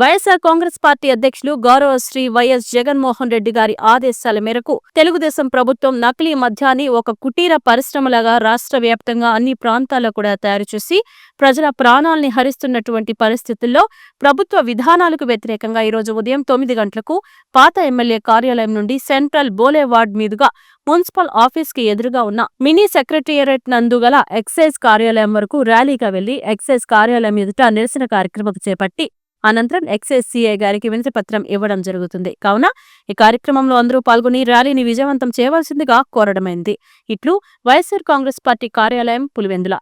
YSR Congress party అధ్యక్షులు గౌరవ Shri YS Jaganmohan Reddy గారి ఆదేశాల మేరకు తెలుగుదేశం ప్రభుత్వం నకిలీ మద్యాన్ని ఒక కుటీర పరిశ్రమలాగా రాష్ట్ర వ్యాప్తంగా అన్ని ప్రాంతాల్లో కూడా తయారు చేసి ప్రజల ప్రాణాల్ని హరిస్తున్నటువంటి పరిస్థితుల్లో ప్రభుత్వ విధానాలకు వ్యతిరేకంగా ఈరోజు ఉదయం 9 గంటలకు పాత ఎమ్మెల్యే కార్యాలయం నుండి సెంట్రల్ బోలేవార్డ్ మీదుగా మున్సిపల్ ఆఫీస్ కి ఎదురుగా ఉన్న మినీ సెక్రటేరియట్ నందుగల ఎక్సైజ్ కార్యాలయం వరకు ర్యాలీగా వెళ్లి ఎక్సైజ్ కార్యాలయం ఎదుట నిరసన కార్యక్రమం చేపట్టి అనంతరం ఎక్సైజ్ సిఐ గారికి వినతి పత్రం ఇవ్వడం జరుగుతుంది. కావున ఈ కార్యక్రమంలో అందరూ పాల్గొని ర్యాలీని విజయవంతం చేయవలసిందిగా కోరడమైంది. ఇట్లు వైఎస్ఆర్ కాంగ్రెస్ పార్టీ కార్యాలయం పులివెందుల.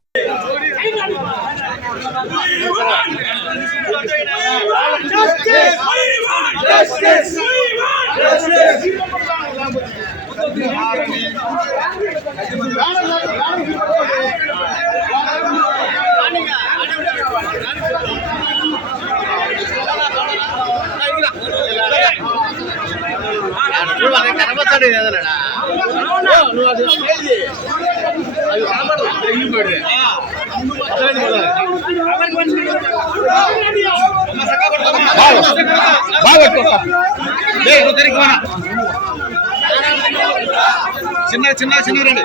చిన్న చిన్న చిన్న రండి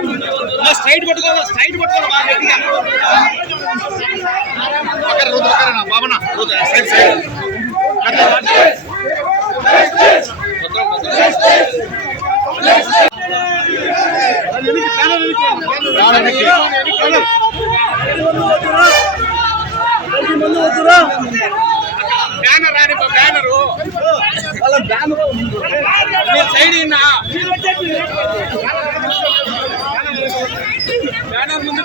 స్ట్రైట్ పట్టుకోవాలి స్ట్రైట్ పట్టుకోవాలి బాబనా సైడ్ సైడ్ బ్యానర్ రాని బ్యానరు సైడ్ బ్యానర్ ముందు